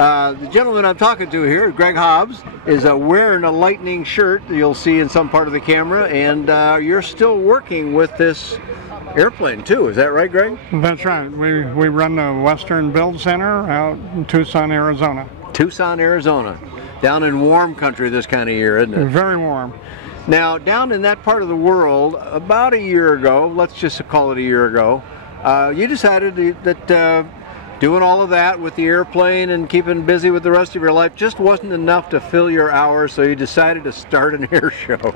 The gentleman I'm talking to here, Greg Hobbs, is wearing a lightning shirt that you'll see in some part of the camera, and you're still working with this airplane too. Is that right, Greg? That's right. We run the Western Build Center out in Tucson, Arizona. Tucson, Arizona. Down in warm country this kind of year, isn't it? Very warm. Now, down in that part of the world, about a year ago, let's just call it a year ago, you decided that doing all of that with the airplane and keeping busy with the rest of your life just wasn't enough to fill your hours, so you decided to start an air show.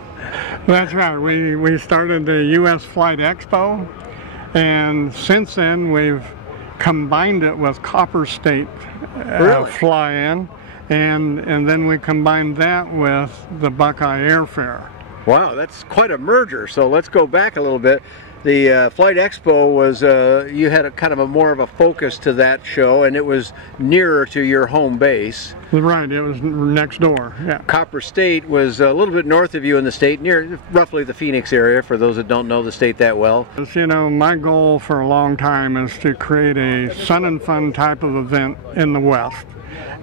That's right. We started the U.S. Flight Expo, and since then we've combined it with Copperstate fly-in, and then we combined that with the Buckeye Airfare. Wow, that's quite a merger. So let's go back a little bit. The Flight Expo was, you had a kind of a more of a focus to that show, and it was nearer to your home base. Right, it was next door, yeah. Copperstate was a little bit north of you in the state, near roughly the Phoenix area, for those that don't know the state that well. You know, my goal for a long time is to create a sun and fun type of event in the West.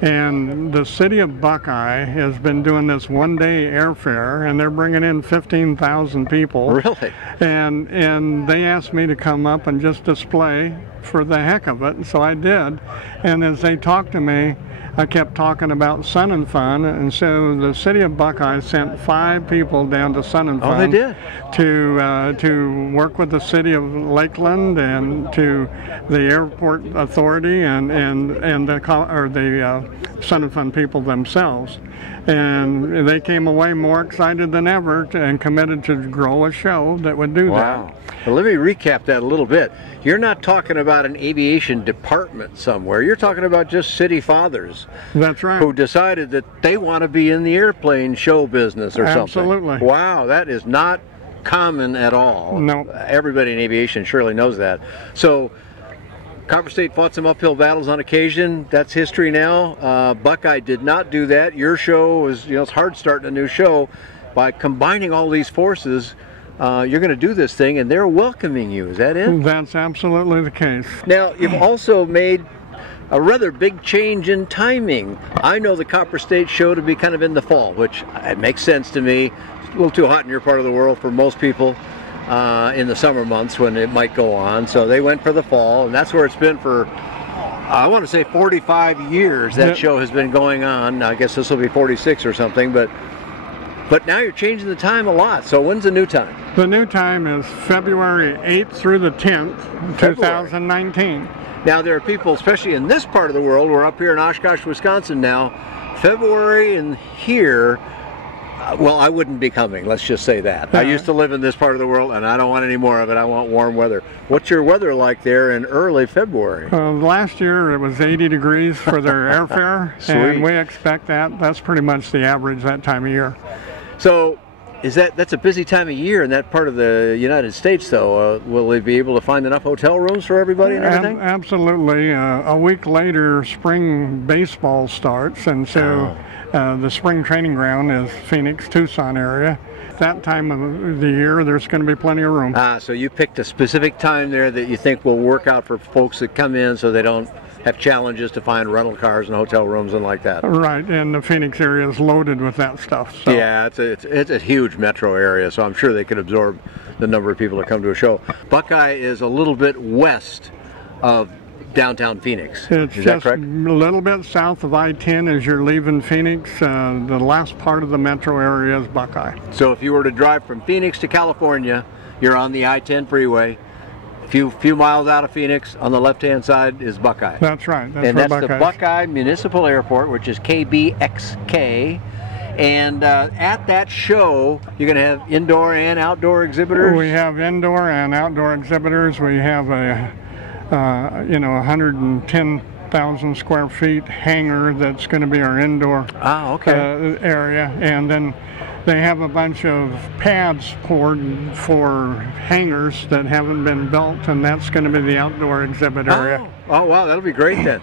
And the city of Buckeye has been doing this one-day airfare, and they're bringing in 15,000 people. Really? And they asked me to come up and just display for the heck of it, and so I did. And as they talked to me, I kept talking about Sun and Fun, and so the city of Buckeye sent 5 people down to Sun and Fun. Oh, they did? To work with the city of Lakeland and to the airport authority and the Sun and Fun people themselves. And they came away more excited than ever and committed to grow a show that would do that. Wow. Well, let me recap that a little bit. You're not talking about an aviation department somewhere. You're talking about just city fathers. That's right. Who decided that they want to be in the airplane show business or something. Absolutely. Wow, that is not common at all. No. Everybody in aviation surely knows that. So, Copperstate fought some uphill battles on occasion. That's history now. Buckeye did not do that. Your show was, you know, it's hard starting a new show. By combining all these forces, you're going to do this thing, and they're welcoming you. Is that it? That's absolutely the case. Now, you've also made a rather big change in timing. I know the Copperstate show to be kind of in the fall, which it makes sense to me. It's a little too hot in your part of the world for most people in the summer months when it might go on. So they went for the fall, and that's where it's been for, I want to say 45 years that show has been going on. I guess this will be 46 or something, but now you're changing the time a lot. So when's the new time? The new time is February 8th through the 10th, 2019. Now there are people, especially in this part of the world, we're up here in Oshkosh, Wisconsin now, February and here, well, I wouldn't be coming, let's just say that. I used to live in this part of the world, and I don't want any more of it. I want warm weather. What's your weather like there in early February? Last year it was 80 degrees for their airfare, and we expect that. That's pretty much the average that time of year. So, that's a busy time of year in that part of the United States, though. Will they be able to find enough hotel rooms for everybody and everything? Absolutely. A week later, spring baseball starts, and so the spring training ground is Phoenix, Tucson area. That time of the year, there's going to be plenty of room. So you picked a specific time there that you think will work out for folks that come in, so they don't have challenges to find rental cars and hotel rooms and like that. Right, and the Phoenix area is loaded with that stuff. So. Yeah, it's a huge metro area, so I'm sure they could absorb the number of people that come to a show. Buckeye is a little bit west of downtown Phoenix. It's is just that correct? A little bit south of I-10 as you're leaving Phoenix. The last part of the metro area is Buckeye. So if you were to drive from Phoenix to California, you're on the I-10 freeway. Few miles out of Phoenix, on the left-hand side is Buckeye. That's right. That's the Buckeye Municipal Airport, which is KBXK. And at that show, you're going to have indoor and outdoor exhibitors? We have indoor and outdoor exhibitors. We have a 110,000 square feet hangar that's going to be our indoor area. And then they have a bunch of pads poured for hangars that haven't been built, and that's going to be the outdoor exhibit area. Oh wow, that'll be great then.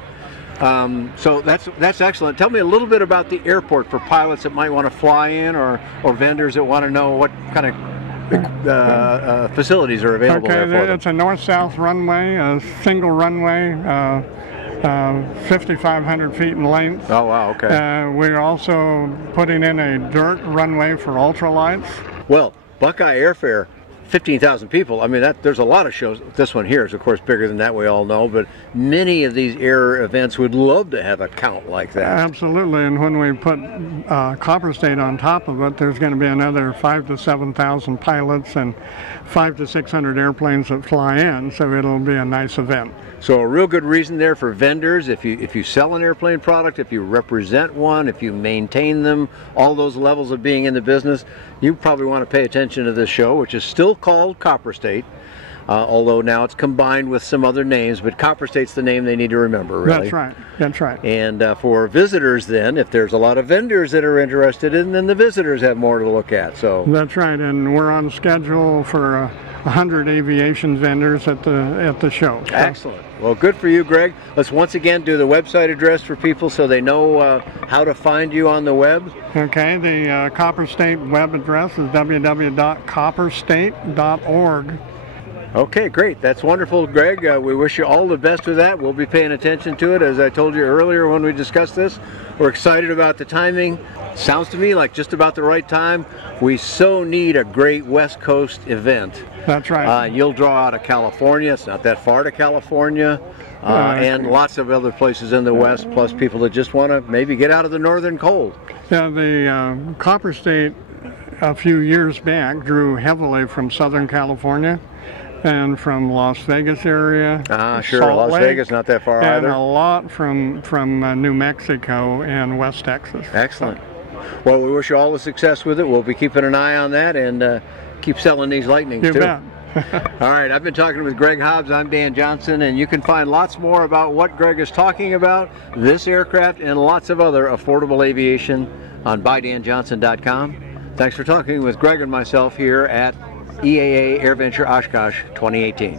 So that's excellent. Tell me a little bit about the airport for pilots that might want to fly in, or vendors that want to know what kind of facilities are available there for them. It's a north-south runway, a single runway. 5,500 feet in length. Oh, wow, okay. We're also putting in a dirt runway for ultralights. Well, Buckeye Airfair, 15,000 people. I mean, there's a lot of shows. This one here is, of course, bigger than that, we all know, but many of these air events would love to have a count like that. Absolutely, and when we put Copperstate on top of it, there's going to be another 5,000 to 7,000 pilots and 500 to 600 airplanes that fly in, so it'll be a nice event. So a real good reason there for vendors, if you sell an airplane product, if you represent one, if you maintain them, all those levels of being in the business, you probably want to pay attention to this show, which is still called Copperstate, although now it's combined with some other names, but Copperstate's the name they need to remember, really. That's right, that's right. And for visitors then, if there's a lot of vendors that are interested in, then the visitors have more to look at. So that's right, and we're on schedule for 100 aviation vendors at the show. So. Excellent. Well, good for you, Greg. Let's once again do the website address for people so they know how to find you on the web. Okay, the Copperstate web address is www.copperstate.org. Okay, great. That's wonderful, Greg. We wish you all the best with that. We'll be paying attention to it. As I told you earlier when we discussed this, we're excited about the timing. Sounds to me like just about the right time. We so need a great West Coast event. That's right. You'll draw out of California. It's not that far to California. And lots of other places in the West, plus people that just want to maybe get out of the northern cold. Yeah, the Copperstate a few years back drew heavily from Southern California and from Las Vegas area. Sure, Salt Las Lake, Vegas, not that far and either. a lot from New Mexico and West Texas. Excellent. Well, we wish you all the success with it. We'll be keeping an eye on that and keep selling these Lightnings You too. bet. All right, I've been talking with Greg Hobbs. I'm Dan Johnson, and you can find lots more about what Greg is talking about, this aircraft, and lots of other affordable aviation on BuyDanJohnson.com. Thanks for talking with Greg and myself here at EAA AirVenture Oshkosh 2018.